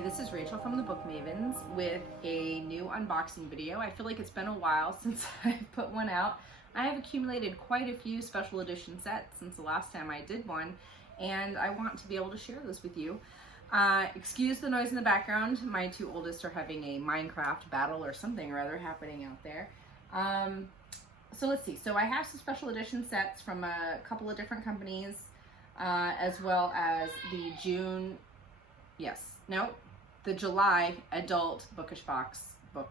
Hi, this is Rachel from the Book Mavens with a new unboxing video. I feel like it's been a while since I've put one out. I have accumulated quite a few special edition sets since the last time I did one, and I want to be able to share those with you. Excuse the noise in the background. My two oldest are having a Minecraft battle or something or other happening out there. So let's see. So I have some special edition sets from a couple of different companies, as well as the the July adult bookish box book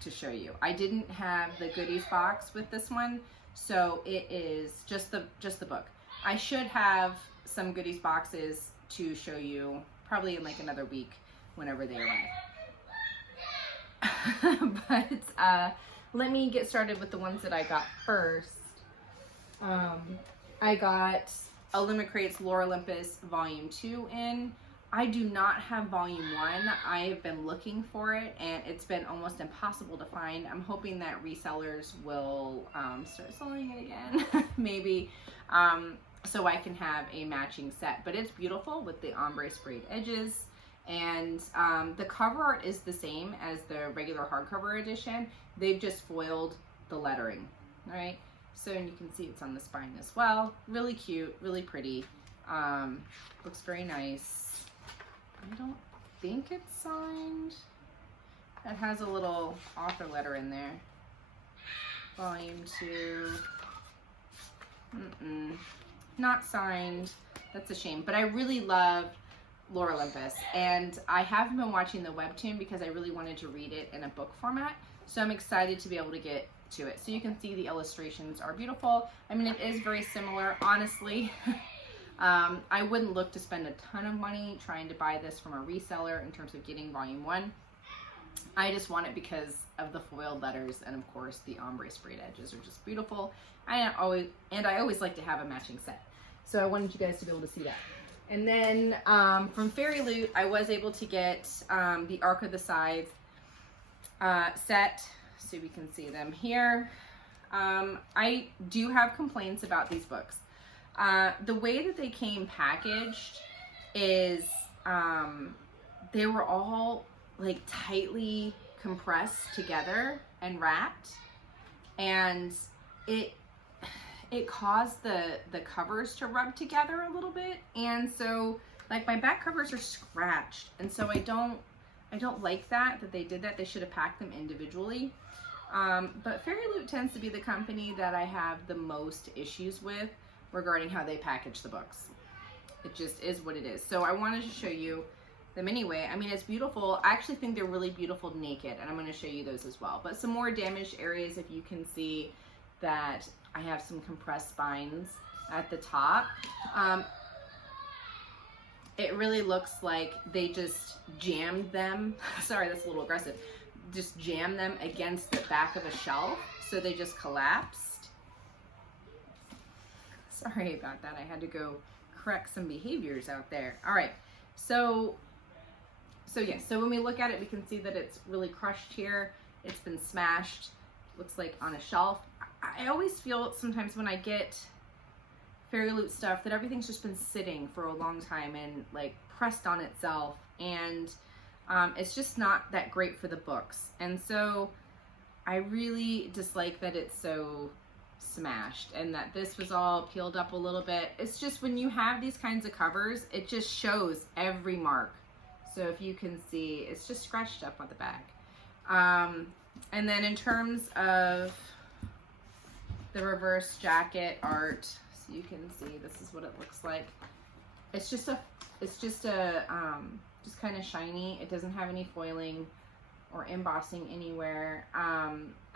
to show you. I didn't have the goodies box with this one, so it is just the book. I should have some goodies boxes to show you probably in like another week whenever they arrive. But let me get started with the ones that I got first. I got Illumicrate's Crate's Lore Olympus Volume 2 in. I do not have Volume 1. I have been looking for it and it's been almost impossible to find. I'm hoping that resellers will start selling it again, maybe, so I can have a matching set. But it's beautiful with the ombre sprayed edges, and the cover art is the same as the regular hardcover edition. They've just foiled the lettering, all right? So, and you can see it's on the spine as well. Really cute, really pretty. Looks very nice. I don't think it's signed. It has a little author letter in there. Volume 2. Not signed. That's a shame. But I really love Lore Olympus, and I haven't been watching the webtoon because I really wanted to read it in a book format. So I'm excited to be able to get to it. So you can see the illustrations are beautiful. I mean, it is very similar, honestly. I wouldn't look to spend a ton of money trying to buy this from a reseller in terms of getting Volume 1. I just want it because of the foiled letters, and of course the ombre sprayed edges are just beautiful. I always like to have a matching set. So I wanted you guys to be able to see that. And then from Fairy Loot, I was able to get the Arc of the Scythe set, so we can see them here. I do have complaints about these books. The way that they came packaged is they were all like tightly compressed together and wrapped, and it caused the covers to rub together a little bit, and so like my back covers are scratched, and so I don't like that they did that. They should have packed them individually. But Fairy Loot tends to be the company that I have the most issues with regarding how they package the books. It just is what it is. So I wanted to show you them anyway. I mean, it's beautiful. I actually think they're really beautiful naked, and I'm going to show you those as well. But some more damaged areas, if you can see that I have some compressed spines at the top. It really looks like they just jammed them. Sorry, that's a little aggressive. Just jammed them against the back of a shelf, so they just collapsed. Sorry about that. I had to go correct some behaviors out there. All right. So yes. So when we look at it, we can see that it's really crushed here. It's been smashed. Looks like on a shelf. I always feel sometimes when I get Fairy Loot stuff that everything's just been sitting for a long time and like pressed on itself, and it's just not that great for the books. And so I really dislike that it's so smashed and that this was all peeled up a little bit. It's just when you have these kinds of covers, it just shows every mark. So if you can see, it's just scratched up on the back. And then in terms of the reverse jacket art, so you can see this is what it looks like. It's just kind of shiny. It doesn't have any foiling or embossing anywhere.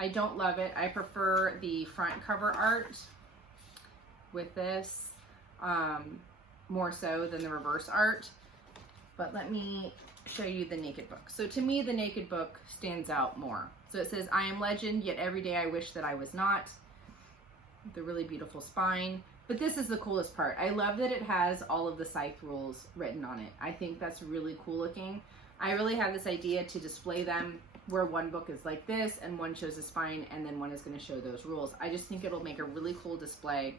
I don't love it. I prefer the front cover art with this more so than the reverse art. But let me show you the naked book. So to me, the naked book stands out more. So it says, "I am legend, yet every day I wish that I was not." The really beautiful spine. But this is the coolest part. I love that it has all of the Scythe rules written on it. I think that's really cool looking. I really have this idea to display them where one book is like this and one shows the spine and then one is going to show those rules. I just think it'll make a really cool display.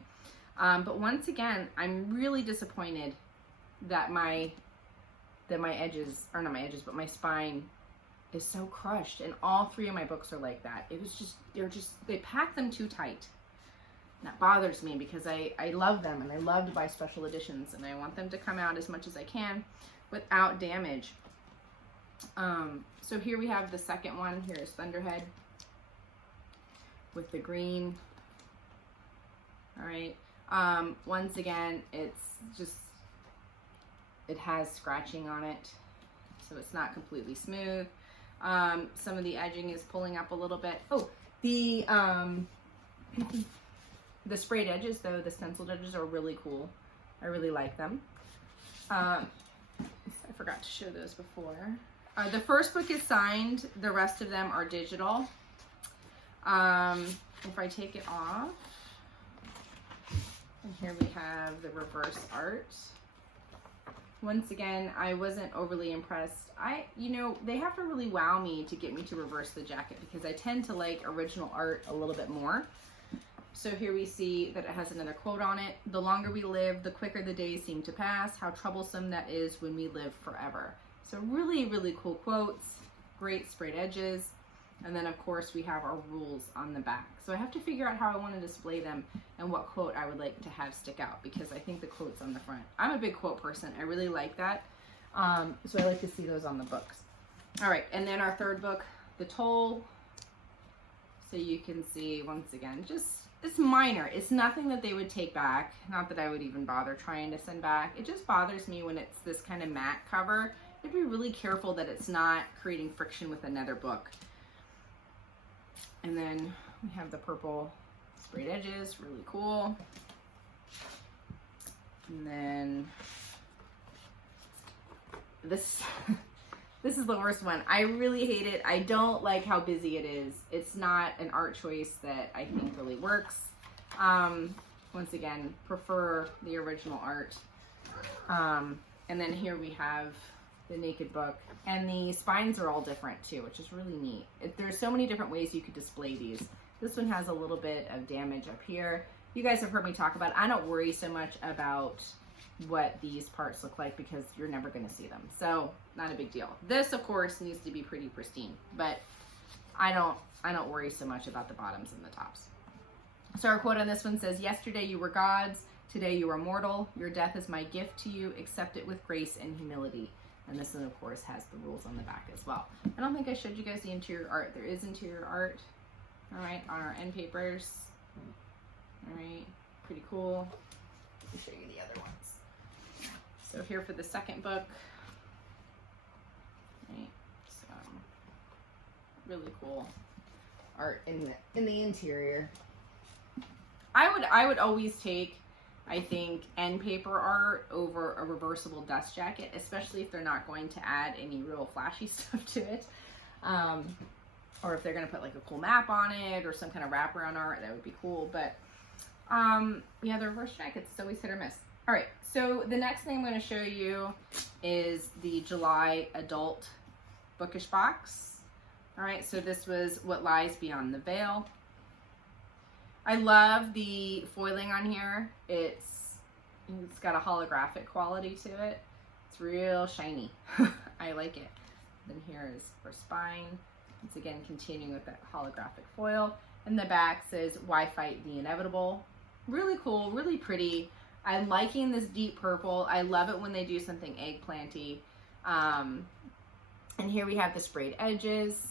But once again, I'm really disappointed that my that my edges, or not my edges, but my spine is so crushed. And all 3 of my books are like that. It was just, they pack them too tight. And that bothers me because I love them and I love to buy special editions and I want them to come out as much as I can without damage. So here we have the second one. Here is Thunderhead with the green. All right. Once again, it's just, it has scratching on it, so it's not completely smooth. Some of the edging is pulling up a little bit. Oh, the sprayed edges, though, the stenciled edges are really cool. I really like them. I forgot to show those before. The first book is signed. The rest of them are digital. If I take it off, and here we have the reverse art. Once again, I wasn't overly impressed. You know, they have to really wow me to get me to reverse the jacket because I tend to like original art a little bit more. So here we see that it has another quote on it. The longer we live, the quicker the days seem to pass. How troublesome that is when we live forever. So really, really cool quotes, great sprayed edges. And then of course we have our rules on the back. So I have to figure out how I want to display them and what quote I would like to have stick out because I think the quote's on the front. I'm a big quote person. I really like that. So I like to see those on the books. All right, and then our third book, The Toll. So you can see, once again, just, it's minor. It's nothing that they would take back. Not that I would even bother trying to send back. It just bothers me when it's this kind of matte cover. I'd be really careful that it's not creating friction with another book. And then we have the purple sprayed edges, really cool. And then this this is the worst one. I really hate it. I don't like how busy it is. It's not an art choice that I think really works. Once again, prefer the original art. And then here we have the naked book, and the spines are all different too, which is really neat. There's so many different ways you could display these. This one has a little bit of damage up here. You guys have heard me talk about it. I don't worry so much about what these parts look like because you're never going to see them, so not a big deal. This of course needs to be pretty pristine, but I don't worry so much about the bottoms and the tops. So our quote on this one says, "Yesterday you were gods, today you are mortal. Your death is my gift to you. Accept it with grace and humility." And this one, of course, has the rules on the back as well. I don't think I showed you guys the interior art. There is interior art, all right, on our end papers. All right, pretty cool. Let me show you the other ones. So here for the second book, right, so really cool art in the interior. I would always take, I think, end paper art over a reversible dust jacket, especially if they're not going to add any real flashy stuff to it. Or if they're going to put like a cool map on it or some kind of wraparound art, that would be cool. But yeah, the reverse jackets, it's always hit or miss. All right, so the next thing I'm going to show you is the July adult bookish box. All right, so this was What Lies Beyond the Veil. I love the foiling on here. It's got a holographic quality to it. It's real shiny. I like it. Then here is our spine. Once again, continuing with that holographic foil. And the back says, "Why fight the inevitable?" Really cool, really pretty. I'm liking this deep purple. I love it when they do something eggplanty. And here we have the sprayed edges.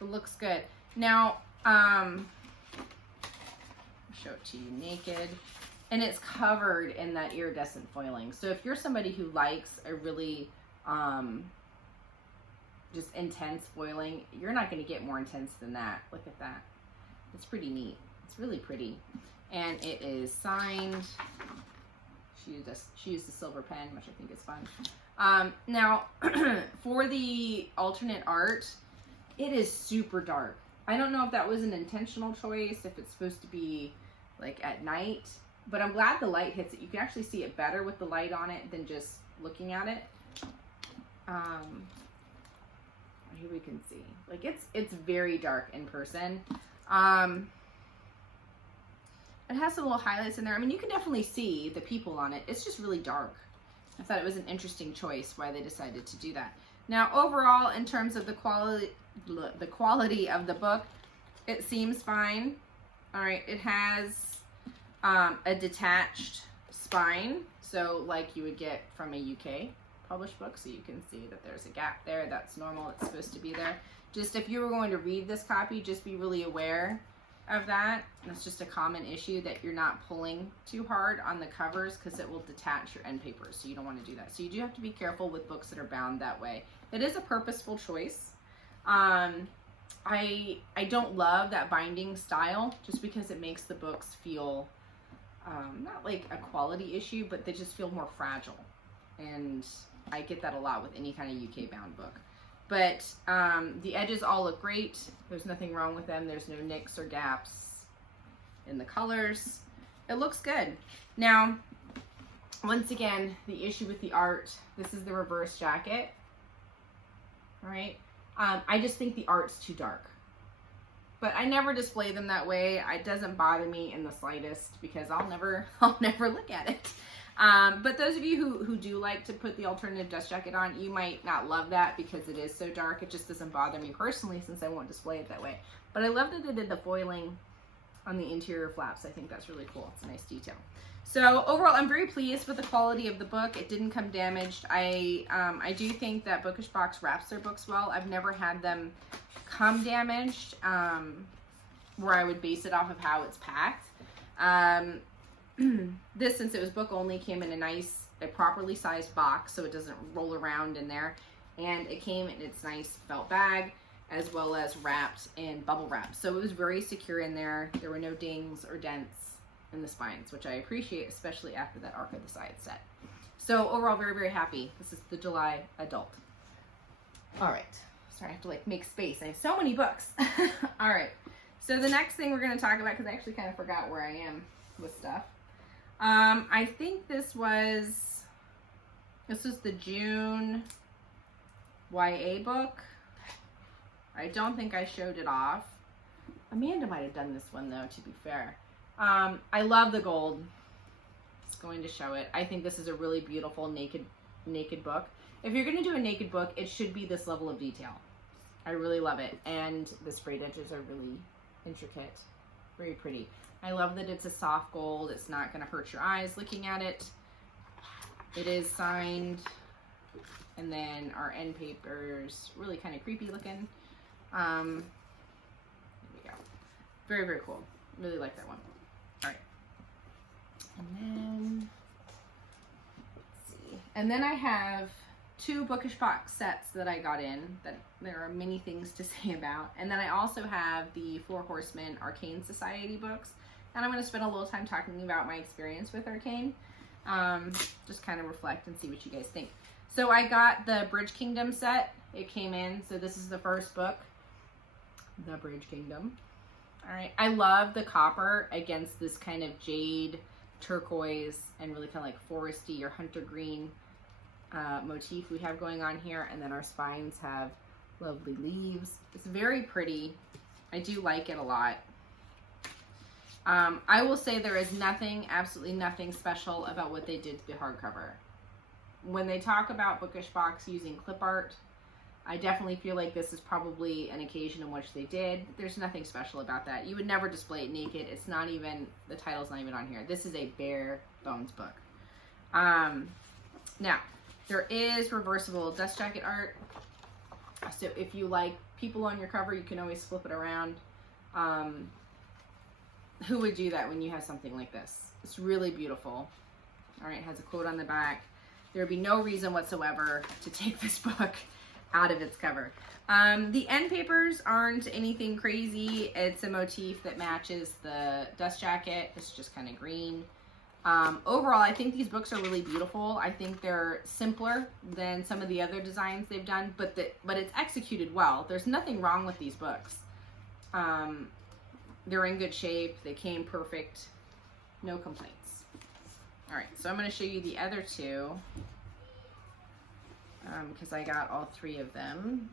It looks good. Now, show it to you naked, and it's covered in that iridescent foiling. So if you're somebody who likes a really just intense foiling, you're not going to get more intense than that. Look at that. It's pretty neat. It's really pretty, and it is signed. She used a silver pen, which I think is fun. Now for the alternate art, it is super dark. I don't know if that was an intentional choice, if it's supposed to be like at night, but I'm glad the light hits it. You can actually see it better with the light on it than just looking at it. Here we can see, like it's very dark in person. It has some little highlights in there. I mean, you can definitely see the people on it. It's just really dark. I thought it was an interesting choice why they decided to do that. Now, overall, in terms of the quality of the book, it seems fine. All right, it has a detached spine, so like you would get from a UK published book, so you can see that there's a gap there. That's normal. It's supposed to be there. Just if you were going to read this copy, just be really aware of that. That's just a common issue, that you're not pulling too hard on the covers because it will detach your end papers, so you don't want to do that. So you do have to be careful with books that are bound that way. It is a purposeful choice. I don't love that binding style just because it makes the books feel not like a quality issue, but they just feel more fragile, and I get that a lot with any kind of UK bound book. But the edges all look great. There's nothing wrong with them. There's no nicks or gaps in the colors. It looks good. Now, once again, the issue with the art, this is the reverse jacket. All right. I just think the art's too dark. But I never display them that way. It doesn't bother me in the slightest because I'll never look at it. But those of you who do like to put the alternative dust jacket on, you might not love that because it is so dark. It just doesn't bother me personally since I won't display it that way. But I love that they did the foiling on the interior flaps. I think that's really cool. It's a nice detail. So overall, I'm very pleased with the quality of the book. It didn't come damaged. I do think that Bookish Box wraps their books well. I've never had them come damaged, where I would base it off of how it's packed. This, since it was book only, came in a properly sized box, so it doesn't roll around in there. And it came in its nice felt bag, as well as wrapped in bubble wrap. So it was very secure in there. There were no dings or dents in the spines, which I appreciate, especially after that arc of the side set. So overall, very, very happy. This is the July adult. All right. Sorry, I have to like make space. I have so many books. All right. So the next thing we're going to talk about, because I actually kind of forgot where I am with stuff. I think this was the June YA book. I don't think I showed it off. Amanda might have done this one though, to be fair. I love the gold. Just going to show it. I think this is a really beautiful naked book. If you're going to do a naked book, it should be this level of detail. I really love it. And the sprayed edges are really intricate. Very pretty. I love that it's a soft gold. It's not going to hurt your eyes looking at it. It is signed. And then our end papers, really kind of creepy looking. There we go. Very, very cool. Really like that one. All right. And then, let's see. And then I have 2 Bookish Box sets that I got in that there are many things to say about. And then I also have the 4 Horsemen Arcane Society books. And I'm going to spend a little time talking about my experience with Arcane. Just kind of reflect and see what you guys think. So I got the Bridge Kingdom set. It came in. So this is the first book. The Bridge Kingdom. All right. I love the copper against this kind of jade, turquoise, and really kind of like foresty or hunter green motif we have going on here. And then our spines have lovely leaves. It's very pretty. I do like it a lot. I will say there is nothing, absolutely nothing special about what they did to the hardcover. When they talk about Bookish Box using clip art, I definitely feel like this is probably an occasion in which they did. There's nothing special about that. You would never display it naked. It's not even, the title's not even on here. This is a bare bones book. Now, there is reversible dust jacket art. So if you like people on your cover, you can always flip it around. Who would do that when you have something like this? It's really beautiful. All right, it has a quote on the back. There would be no reason whatsoever to take this book out of its cover. The end papers aren't anything crazy. It's a motif that matches the dust jacket. It's just kind of green. Overall, I think these books are really beautiful. I think they're simpler than some of the other designs they've done, but it's executed well. There's nothing wrong with these books. They're in good shape. They came perfect. No complaints. All right, so I'm going to show you the other 2 because I got all 3 of them.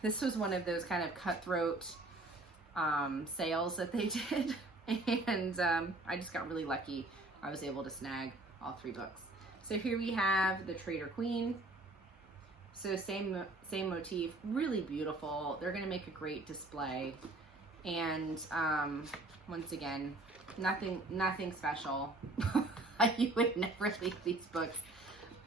This was one of those kind of cutthroat sales that they did, and I just got really lucky. I was able to snag all 3 books. So here we have the Traitor Queen. So same motif, really beautiful. They're gonna make a great display. And once again, nothing special. You would never leave these books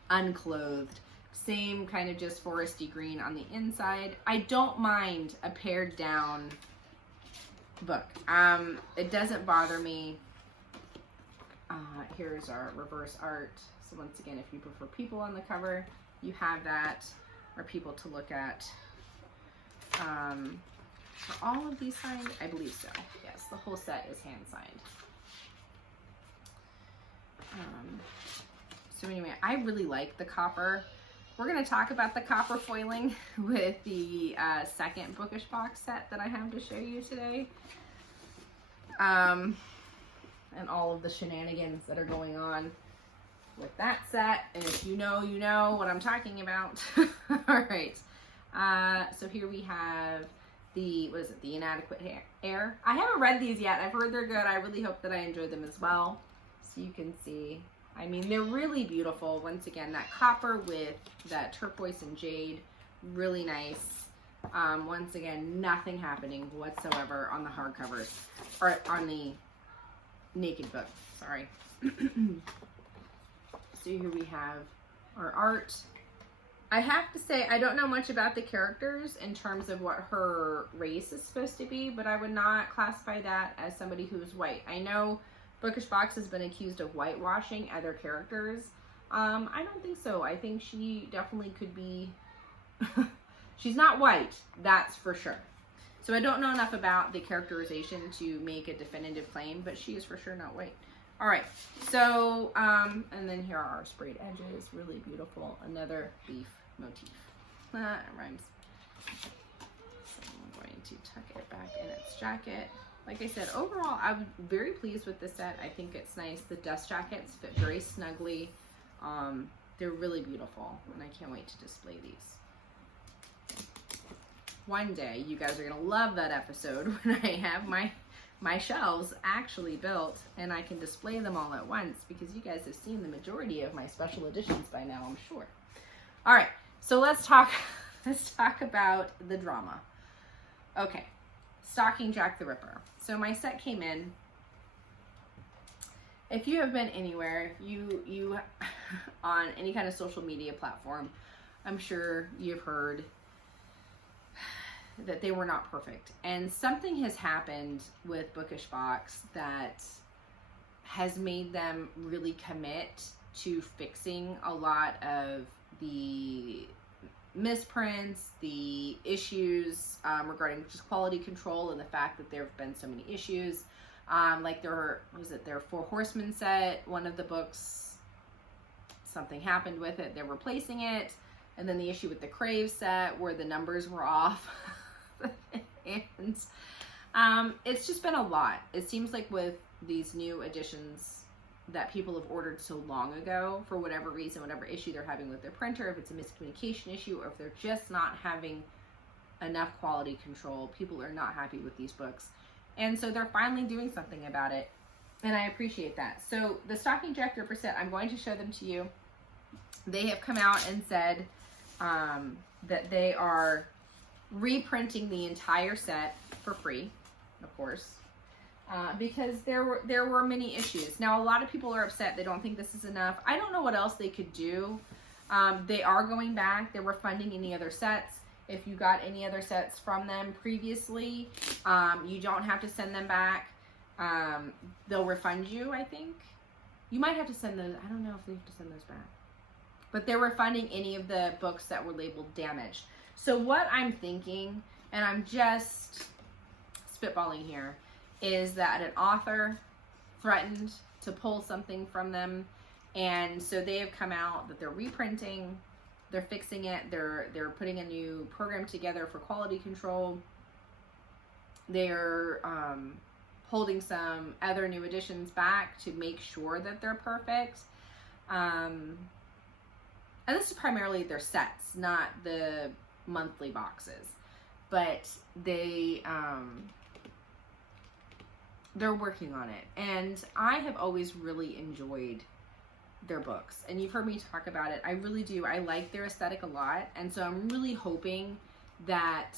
unclothed. Same kind of just foresty green on the inside. I don't mind a pared down book. It doesn't bother me. Here's our reverse art. So once again, if you prefer people on the cover, you have that, or people to look at. Are all of these signed? I believe so. Yes, the whole set is hand signed. So anyway, I really like the copper. We're going to talk about the copper foiling with the second bookish box set that I have to show you today. And all of the shenanigans that are going on with that set. And if you know what I'm talking about. All right. So here we have the, what is it? The Inadequate Air. I haven't read these yet. I've heard they're good. I really hope that I enjoy them as well. So you can see, I mean, they're really beautiful. Once again, that copper with that turquoise and jade, really nice. Once again, nothing happening whatsoever on the hardcovers, or on the naked book, sorry. So here we have our art. I have to say, I don't know much about the characters in terms of what her race is supposed to be, but I would not classify that as somebody who is white. I know Bookish Box has been accused of whitewashing other characters. I don't think so. I think she definitely could be, she's not white, that's for sure. So I don't know enough about the characterization to make a definitive claim, but she is for sure not white. All right, so, and then here are our sprayed edges, really beautiful. Another leaf motif. It rhymes. So I'm going to tuck it back in its jacket. Like I said, overall, I'm very pleased with this set. I think it's nice. The dust jackets fit very snugly. They're really beautiful, and I can't wait to display these. One day, you guys are gonna love that episode when I have my shelves actually built and I can display them all at once, because you guys have seen the majority of my special editions by now, I'm sure. All right, so let's talk about the drama. Okay, Stalking Jack the Ripper. So my set came in. If you have been anywhere, you on any kind of social media platform, I'm sure you've heard that they were not perfect. And something has happened with Bookish Box that has made them really commit to fixing a lot of the misprints, the issues regarding just quality control, and the fact that there have been so many issues. Like their 4 Horsemen set, one of the books, something happened with it, they're replacing it. And then the issue with the Crave set where the numbers were off. And it's just been a lot. It seems like with these new editions that people have ordered so long ago, for whatever reason, whatever issue they're having with their printer, if it's a miscommunication issue, or if they're just not having enough quality control, people are not happy with these books. And so they're finally doing something about it, and I appreciate that. So the Stalking Jack the Ripper set, I'm going to show them to you. They have come out and said that they are reprinting the entire set for free, of course, because there were many issues. Now, a lot of people are upset. They don't think this is enough. I don't know what else they could do. They are going back. They're refunding any other sets. If you got any other sets from them previously, you don't have to send them back. They'll refund you, I think. You might have to send those. I don't know if they have to send those back. But they're refunding any of the books that were labeled damaged. So what I'm thinking, and I'm just spitballing here, is that an author threatened to pull something from them, and so they have come out that they're reprinting, they're fixing it, they're putting a new program together for quality control, they're holding some other new editions back to make sure that they're perfect. And this is primarily their sets, not the monthly boxes, but they're working on it. And I have always really enjoyed their books, and you've heard me talk about it. I really do. I like their aesthetic a lot, and so I'm really hoping that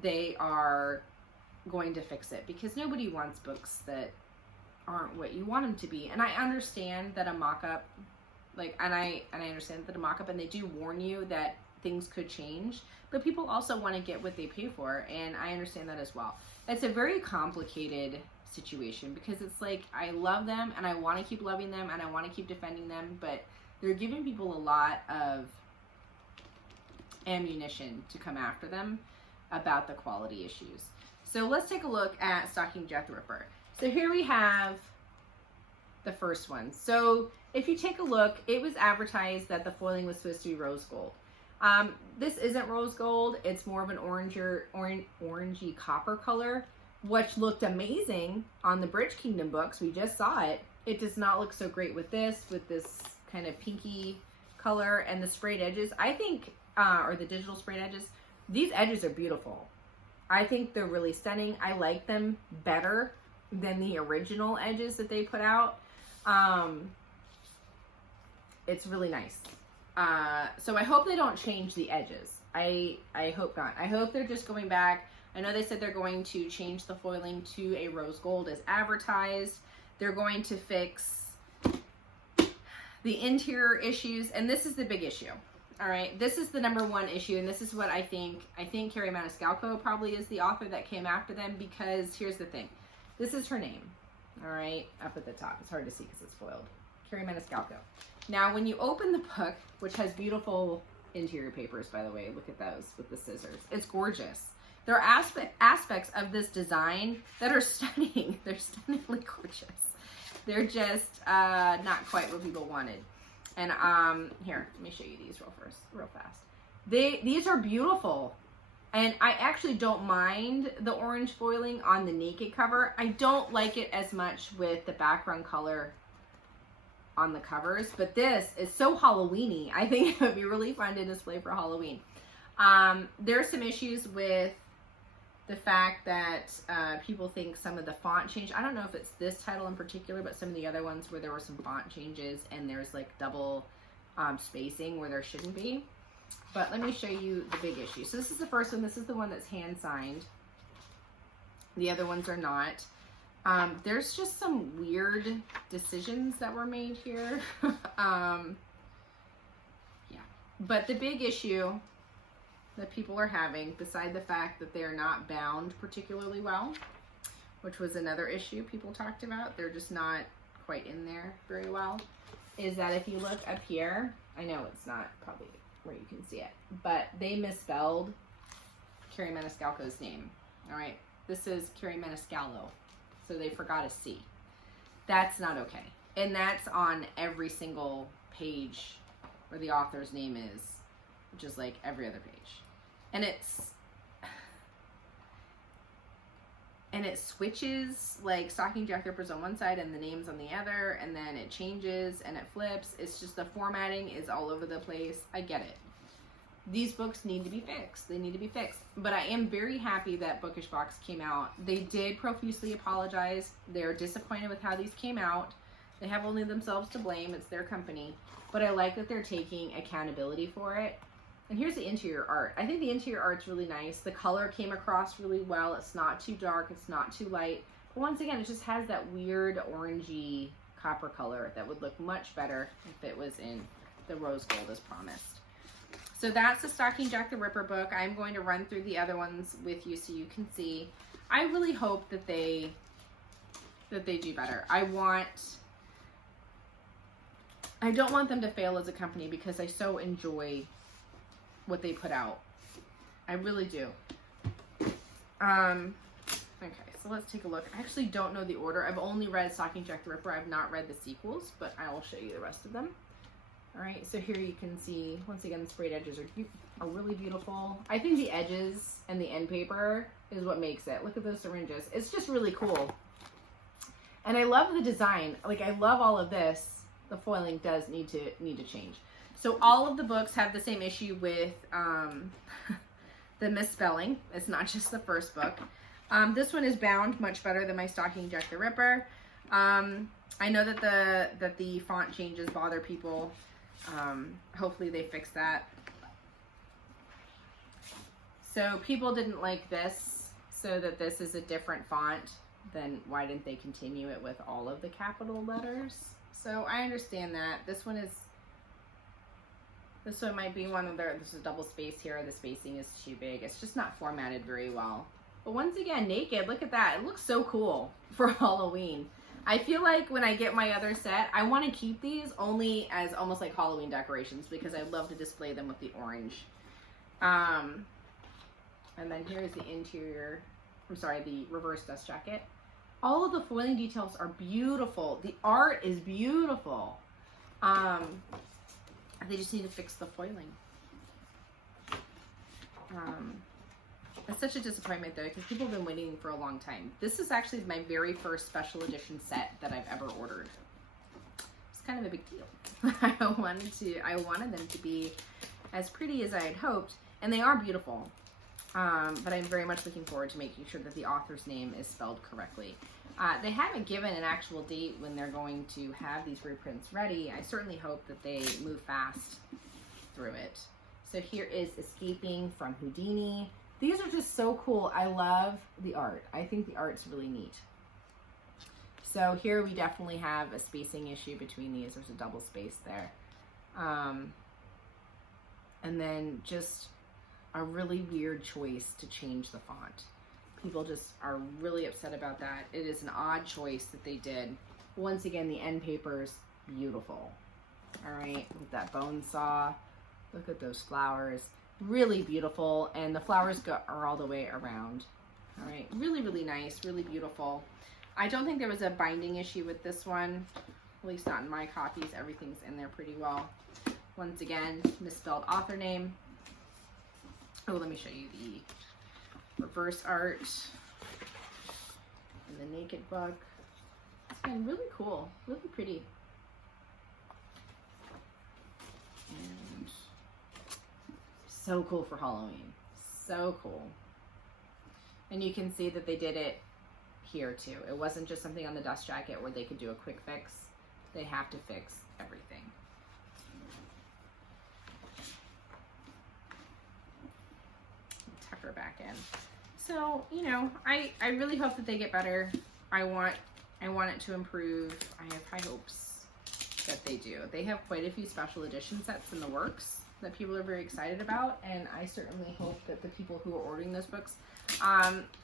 they are going to fix it, because nobody wants books that aren't what you want them to be. And I understand that a mock-up, like, and I understand that a mock-up, and they do warn you that things could change, but people also want to get what they pay for, and I understand that as well. It's a very complicated situation, because it's like, I love them and I want to keep loving them and I want to keep defending them, but they're giving people a lot of ammunition to come after them about the quality issues. So let's take a look at Stalking Jack the Ripper. So here we have the first one. So if you take a look, it was advertised that the foiling was supposed to be rose gold. This isn't rose gold. It's more of an orangey copper color, which looked amazing on the Bridge Kingdom books. We just saw it. It does not look so great with this kind of pinky color and the sprayed edges. I think, or the digital sprayed edges, these edges are beautiful. I think they're really stunning. I like them better than the original edges that they put out. It's really nice. So I hope they don't change the edges. I hope not. I hope they're just going back. I know they said they're going to change the foiling to a rose gold as advertised. They're going to fix the interior issues, and this is the big issue. All right, this is the #1 issue, and this is what I think Carrie Maniscalco probably is the author that came after them, because here's the thing. This is her name, all right, up at the top. It's hard to see because it's foiled. Carrie Maniscalco. Now, when you open the book, which has beautiful interior papers, by the way, look at those with the scissors. It's gorgeous. There are aspects of this design that are stunning. They're stunningly gorgeous. They're just not quite what people wanted. And here, let me show you these real fast. These are beautiful. And I actually don't mind the orange foiling on the naked cover. I don't like it as much with the background color on the covers, but this is so Halloween-y. I think it would be really fun to display for Halloween. There are some issues with the fact that people think some of the font change. I don't know if it's this title in particular, but some of the other ones where there were some font changes and there's like double spacing where there shouldn't be. But let me show you the big issue. So this is the first one. This is the one that's hand signed. The other ones are not. There's just some weird decisions that were made here. Yeah. But the big issue that people are having, beside the fact that they're not bound particularly well, which was another issue people talked about, they're just not quite in there very well, is that if you look up here, I know it's not probably where you can see it, but they misspelled Carrie Maniscalco's name. All right, this is Carrie Maniscalco, so they forgot a C. That's not okay. And that's on every single page where the author's name is, which is like every other page. And it switches, like Stalking Jack the Ripper's on one side and the name's on the other, and then it changes and it flips. It's just the formatting is all over the place. I get it. These books need to be fixed. They need to be fixed. But I am very happy that Bookish Box came out. They did profusely apologize. They're disappointed with how these came out. They have only themselves to blame. It's their company. But I like that they're taking accountability for it. And here's the interior art. I think the interior art's really nice. The color came across really well. It's not too dark. It's not too light. But once again, it just has that weird orangey copper color that would look much better if it was in the rose gold as promised. So that's the Stalking Jack the Ripper book. I'm going to run through the other ones with you so you can see. I really hope that they do better. I don't want them to fail as a company because I so enjoy what they put out. I really do. Okay, so let's take a look. I actually don't know the order. I've only read Stalking Jack the Ripper. I've not read the sequels, but I will show you the rest of them. All right, so here you can see, once again, the sprayed edges are really beautiful. I think the edges and the end paper is what makes it. Look at those syringes. It's just really cool. And I love the design. Like, I love all of this. The foiling does need to change. So all of the books have the same issue with the misspelling. It's not just the first book. This one is bound much better than my Stalking Jack the Ripper. I know that the font changes bother people. Hopefully they fix that. So people didn't like this, so that this is a different font. Then why didn't they continue it with all of the capital letters? So I understand that. This one might be one of there's a double space here. The spacing is too big. It's just not formatted very well. But once again, naked, look at that. It looks so cool for Halloween. I feel like when I get my other set, I want to keep these only as almost like Halloween decorations because I love to display them with the orange. And then here's the interior, the reverse dust jacket. All of the foiling details are beautiful. The art is beautiful. They just need to fix the foiling. It's such a disappointment though, because people have been waiting for a long time. This is actually my very first special edition set that I've ever ordered. It's kind of a big deal. I wanted them to be as pretty as I had hoped, and they are beautiful. But I'm very much looking forward to making sure that the author's name is spelled correctly. They haven't given an actual date when they're going to have these reprints ready. I certainly hope that they move fast through it. So here is Escaping from Houdini. These are just so cool. I love the art. I think the art's really neat. So here we definitely have a spacing issue between these. There's a double space there. And then just a really weird choice to change the font. People just are really upset about that. It is an odd choice that they did. Once again, the end paper's beautiful. All right, with that bone saw. Look at those flowers. Really beautiful, and the flowers are all the way around. All right, really, really nice, really beautiful. I don't think there was a binding issue with this one, at least not in my copies. Everything's in there pretty well. Once again, misspelled author name. Oh, let me show you the reverse art and the naked book. It's been really cool, really pretty. And so cool for Halloween. So cool. And you can see that they did it here too. It wasn't just something on the dust jacket where they could do a quick fix. They have to fix everything. Tuck her back in. So, you know, I really hope that they get better. I want it to improve. I have high hopes that they do. They have quite a few special edition sets in the works that people are very excited about, and I certainly hope that the people who are ordering those books,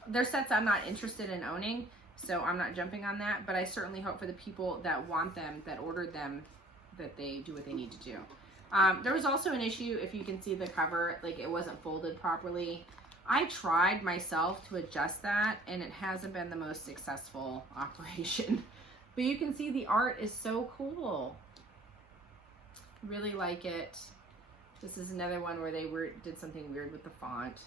they're sets I'm not interested in owning, so I'm not jumping on that, but I certainly hope for the people that want them, that ordered them, that they do what they need to do. There was also an issue, if you can see the cover, like it wasn't folded properly. I tried myself to adjust that, and it hasn't been the most successful operation. But you can see the art is so cool. Really like it. This is another one where they did something weird with the font.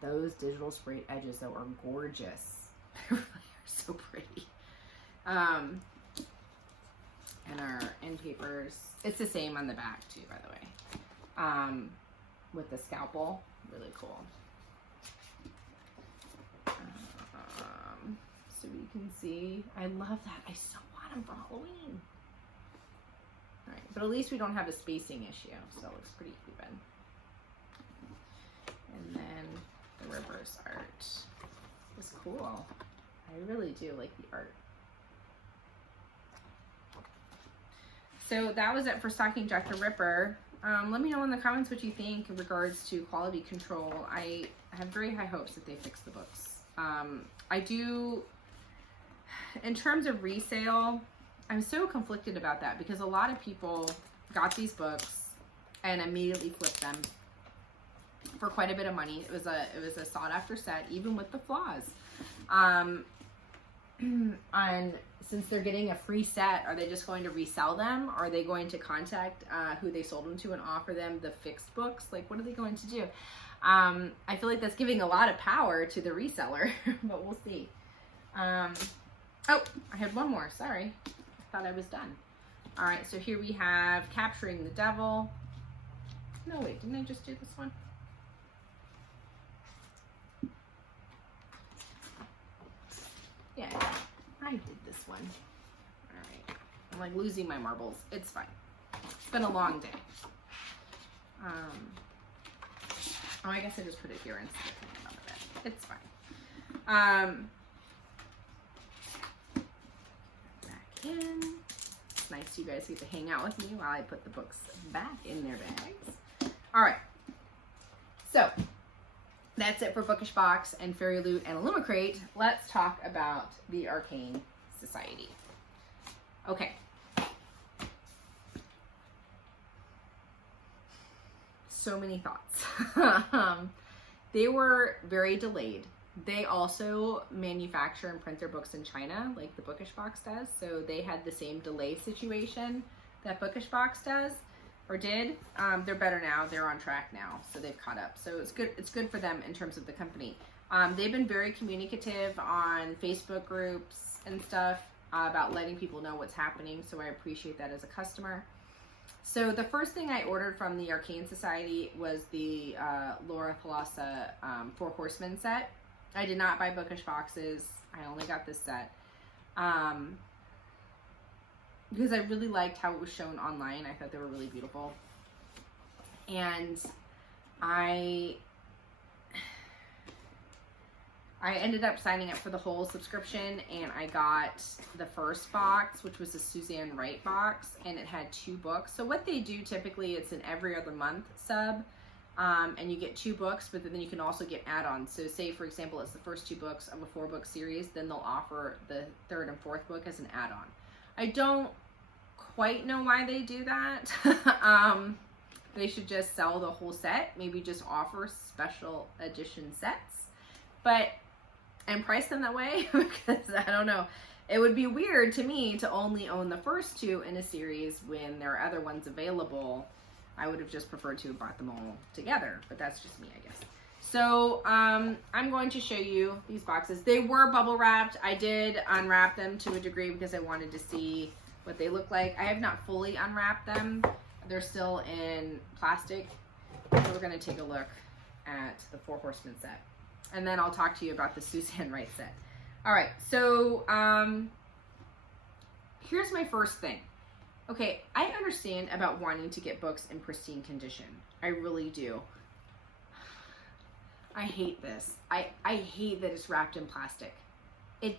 Those digital sprayed edges though are gorgeous. They really are so pretty. And our end papers, it's the same on the back too, by the way. With the scalpel, really cool. So you can see, I love that. I so want them for Halloween. All right, but at least we don't have a spacing issue, so it looks pretty even. And then the reverse art is cool. I really do like the art. So that was it for Stocking Jack the Ripper. Let me know in the comments what you think in regards to quality control. I have very high hopes that they fix the books. I do, in terms of resale, I'm so conflicted about that because a lot of people got these books and immediately flipped them for quite a bit of money. It was a sought after set, even with the flaws. And since they're getting a free set, are they just going to resell them? Are they going to contact who they sold them to and offer them the fixed books? Like, what are they going to do? I feel like that's giving a lot of power to the reseller, but we'll see. Oh, I had one more, sorry. I thought I was done. All right, so here we have Capturing the Devil. No, wait, didn't I just do this one? Yeah, I did this one. All right. I'm like losing my marbles. It's fine. It's been a long day. Oh, I guess I just put it here instead of putting it on the bed. It's fine. Back in. It's nice you guys get to hang out with me while I put the books back in their bags. All right. So that's it for Bookish Box and Fairy Loot and Illumicrate. Let's talk about the Arcane Society. Okay. So many thoughts. They were very delayed. They also manufacture and print their books in China, like the Bookish Box does. So they had the same delay situation that Bookish Box does, or did. They're better now. They're on track now, so they've caught up. So it's good. It's good for them in terms of the company. They've been very communicative on Facebook groups and stuff about letting people know what's happening. So I appreciate that as a customer. So the first thing I ordered from the Arcane Society was the Laura Thalassa 4 Horsemen set. I did not buy Bookish Boxes. I only got this set. Because I really liked how it was shown online. I thought they were really beautiful. And I ended up signing up for the whole subscription, and I got the first box, which was a Suzanne Wright box, and it had 2 books. So what they do typically, it's an every other month sub, and you get 2 books, but then you can also get add-ons. So say, for example, it's the first 2 books of a 4-book series, then they'll offer the 3rd and 4th book as an add-on. I don't quite know why they do that. They should just sell the whole set, maybe just offer special edition sets, and price them that way, because I don't know. It would be weird to me to only own the first 2 in a series when there are other ones available. I would have just preferred to have bought them all together, but that's just me, I guess. So I'm going to show you these boxes. They were bubble wrapped. I did unwrap them to a degree because I wanted to see what they look like. I have not fully unwrapped them. They're still in plastic. So we're going to take a look at the 4 Horsemen set. And then I'll talk to you about the Suzanne Wright set. All right, so here's my first thing. Okay, I understand about wanting to get books in pristine condition. I really do. I hate this. I hate that it's wrapped in plastic. It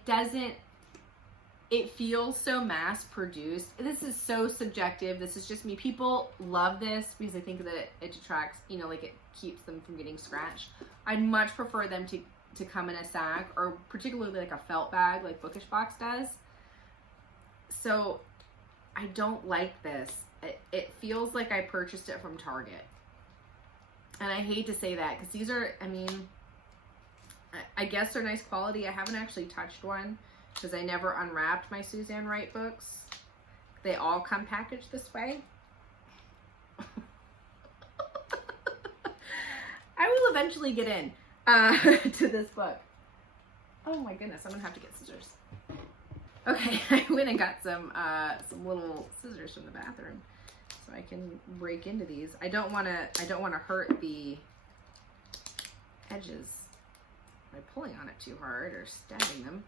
feels so mass produced. This is so subjective. This is just me. People love this because I think that it detracts, like it keeps them from getting scratched. I'd much prefer them to come in a sack, or particularly like a felt bag like Bookish Box does. So I don't like this. It feels like I purchased it from Target. And I hate to say that because these are, I guess they're nice quality. I haven't actually touched one because I never unwrapped my Suzanne Wright books. They all come packaged this way. I will eventually get in to this book. Oh my goodness, I'm gonna have to get scissors. Okay, I went and got some little scissors from the bathroom so I can break into these. I don't want to hurt the edges by pulling on it too hard or stabbing them.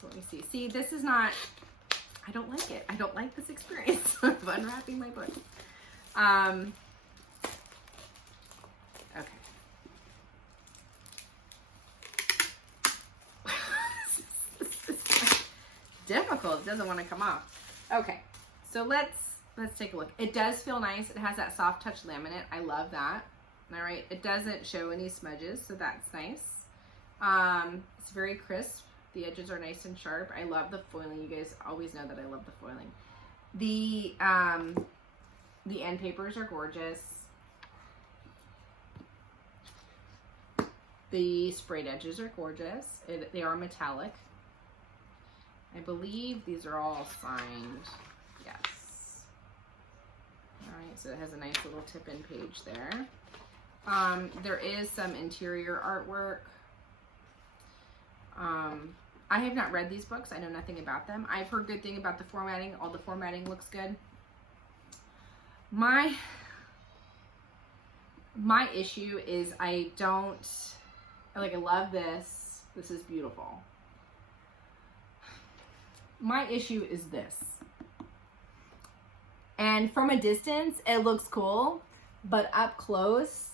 So let me see. See, this is not, I don't like it. I don't like this experience of unwrapping my book. Okay. Difficult. It doesn't want to come off. Okay, so let's take a look. It does feel nice. It has that soft touch laminate. I love that. All right, it doesn't show any smudges, so that's nice. It's very crisp. The edges are nice and sharp. I love the foiling. You guys always know that I love the foiling. The end papers are gorgeous. The sprayed edges are gorgeous. They are metallic. I believe these are all signed. Yes. All right, so it has a nice little tip-in page there. There is some interior artwork. I have not read these books. I know nothing about them. I've heard good thing about the formatting. All the formatting looks good. My issue is I love this. This is beautiful. my issue is this. And from a distance, it looks cool, but up close,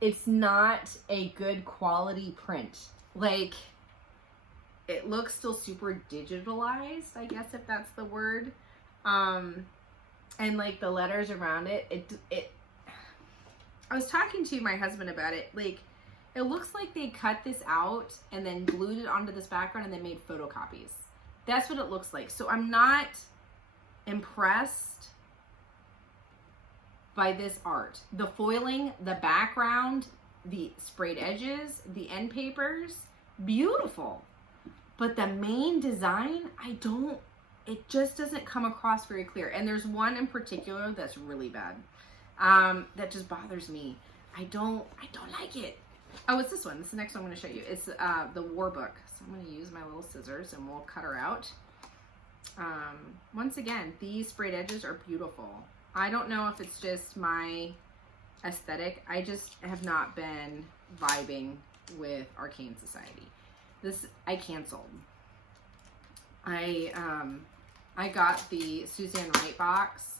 it's not a good quality print. Like, it looks still super digitalized, I guess, if that's the word. And like the letters around it, I was talking to my husband about it. Like, it looks like they cut this out and then glued it onto this background and then made photocopies. That's what it looks like. So I'm not impressed by this art. The foiling, the background, the sprayed edges, the end papers, beautiful. But the main design, it just doesn't come across very clear. And there's one in particular that's really bad. That just bothers me. I don't like it. Oh, it's this one. This is the next one I'm going to show you. It's the War Book. So I'm going to use my little scissors and we'll cut her out. Once again, these sprayed edges are beautiful. I don't know if it's just my aesthetic. I just have not been vibing with Arcane Society. This I canceled. I got the Suzanne Wright box.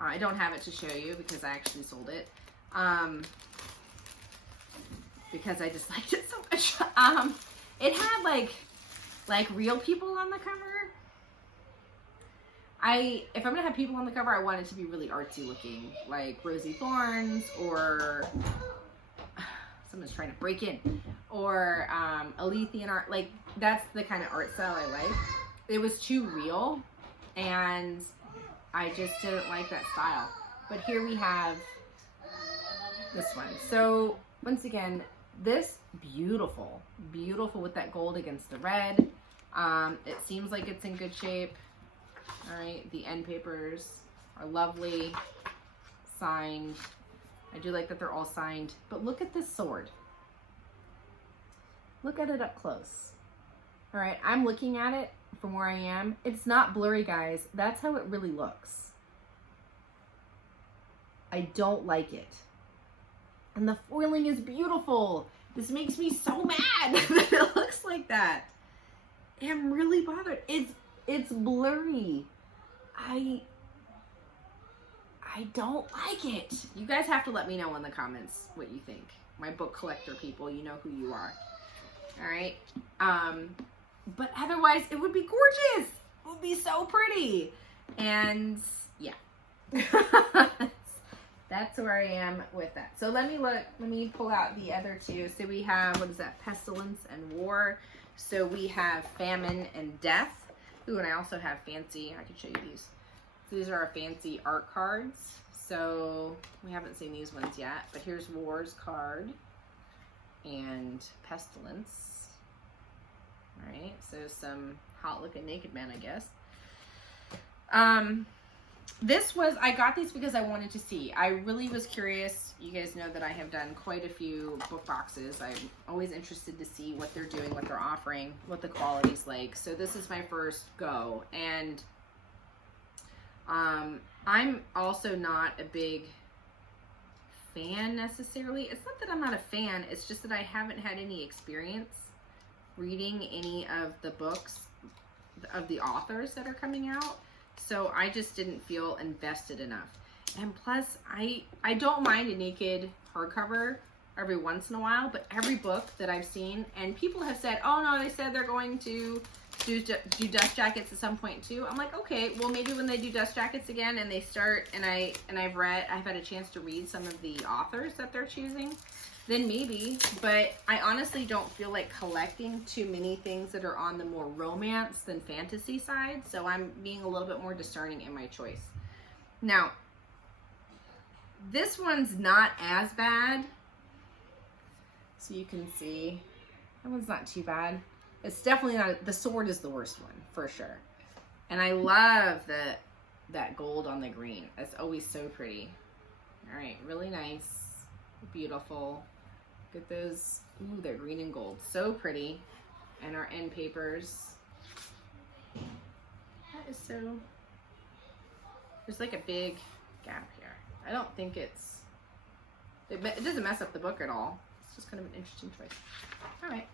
I don't have it to show you because I actually sold it. Because I just liked it so much. It had like real people on the cover. If I'm gonna have people on the cover, I want it to be really artsy looking, like Rosie Thorns or someone's trying to break in, or Alethian art. Like, that's the kind of art style I like. It was too real, and I just didn't like that style. But here we have this one. So once again, this beautiful with that gold against the red. It seems like it's in good shape. All right, the end papers are lovely, signed. I do like that they're all signed, but look at this sword. Look at it up close. All right, I'm looking at it from where I am. It's not blurry, guys. That's how it really looks. I don't like it. And the foiling is beautiful. This makes me so mad that it looks like that. I'm really bothered. It's blurry. I don't like it. You guys have to let me know in the comments what you think. My book collector people, you know who you are. All right. But otherwise, it would be gorgeous. It would be so pretty. And yeah. That's where I am with that. So let me pull out the other two. So we have, what is that? Pestilence and War. So we have Famine and Death. Ooh, and I also have fancy, I can show you these. So these are our fancy art cards. So we haven't seen these ones yet, but here's War's card and Pestilence. All right, so some hot looking naked men, I guess. I got these because I wanted to see. I really was curious. You guys know that I have done quite a few book boxes. I'm always interested to see what they're doing, what they're offering, what the quality's like. So this is my first go. And I'm also not a big fan necessarily. It's not that I'm not a fan. It's just that I haven't had any experience reading any of the books of the authors that are coming out. So I just didn't feel invested enough. And plus, I don't mind a naked hardcover every once in a while, but every book that I've seen, and people have said, oh no, they said they're going to do dust jackets at some point too. I'm like, okay, well maybe when they do dust jackets again and they start, and I've had a chance to read some of the authors that they're choosing, then maybe. But I honestly don't feel like collecting too many things that are on the more romance than fantasy side. So I'm being a little bit more discerning in my choice. Now, this one's not as bad. So you can see, that one's not too bad. It's definitely not, the sword is the worst one, for sure. And I love that gold on the green. It's always so pretty. All right, really nice, beautiful. Look at those, ooh, they're green and gold. So pretty. And our end papers. That is so, there's like a big gap here. I don't think it doesn't mess up the book at all. It's just kind of an interesting choice. All right.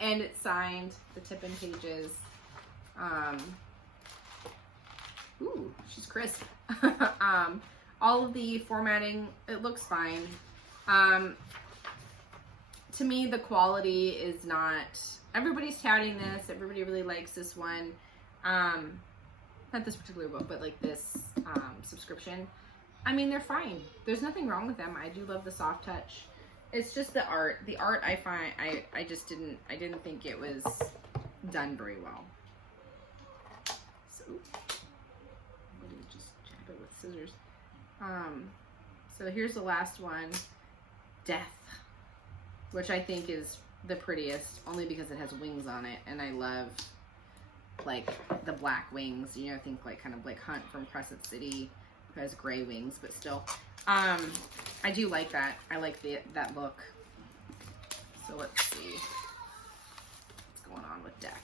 And it's signed, the tip-in pages. Ooh, she's crisp. All of the formatting, it looks fine. To me, the quality is not, everybody's touting this, everybody really likes this one. Not this particular book, but like this subscription. I mean, they're fine. There's nothing wrong with them. I do love the soft touch. It's just the art. The art I find, I just didn't think it was done very well. So, I'm gonna just jab it with scissors. So here's the last one, Death, which I think is the prettiest, only because it has wings on it, and I love like the black wings, you know, think like kind of like Hunt from Crescent City, who has gray wings, but still. I do like that. I like that look. So let's see what's going on with Death.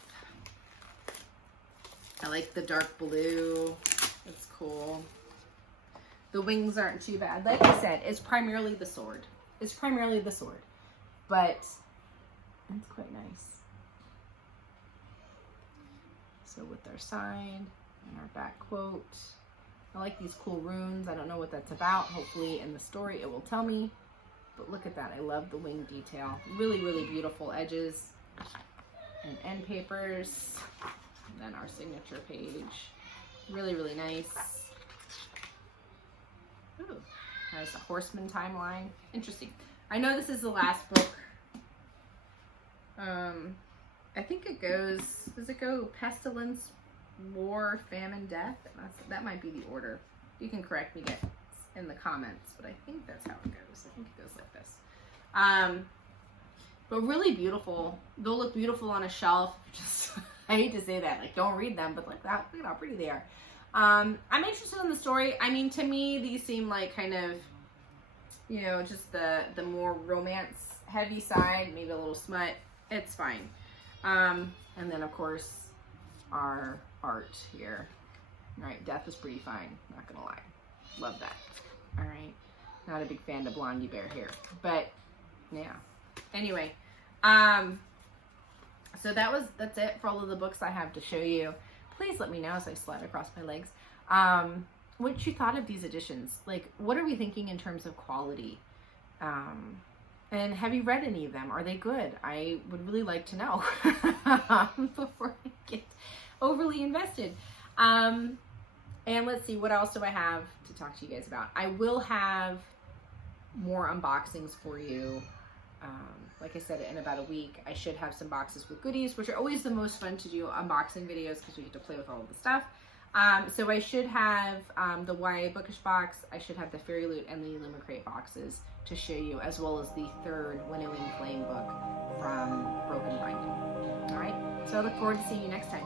I like the dark blue. It's cool. The wings aren't too bad. Like I said, it's primarily the sword. It's primarily the sword, but it's quite nice. So with our sign and our back quote, I like these cool runes. I don't know what that's about. Hopefully in the story it will tell me. But look at that. I love the wing detail. Really, really beautiful edges and end papers. And then our signature page. Really, really nice. Ooh, has a horseman timeline. Interesting. I know this is the last book. I think it goes, does it go Pestilence, War, Famine, Death? That might be the order. You can correct me in the comments, but I think that's how it goes. I think it goes like this. But really beautiful. They'll look beautiful on a shelf. Just, I hate to say that, like don't read them, but like that, look at how pretty they are. I'm interested in the story. I mean, to me, these seem like kind of, you know, just the more romance heavy side, maybe a little smut. It's fine. And then of course our art here. All right, Death is pretty fine, not gonna lie. Love that. All right, not a big fan of Blondie Bear here, but yeah. Anyway, so that's it for all of the books I have to show you. Please let me know as I slide across my legs what you thought of these editions. Like, what are we thinking in terms of quality? And have you read any of them? Are they good? I would really like to know before I get overly invested. And let's see, what else do I have to talk to you guys about? I will have more unboxings for you. Like I said, in about a week, I should have some boxes with goodies, which are always the most fun to do unboxing videos because we get to play with all of the stuff. So I should have the YA Bookish box, I should have the Fairy Loot and the Illumicrate boxes to show you, as well as the third Winnowing Flame book from Broken Binding. All right, so I look forward to seeing you next time.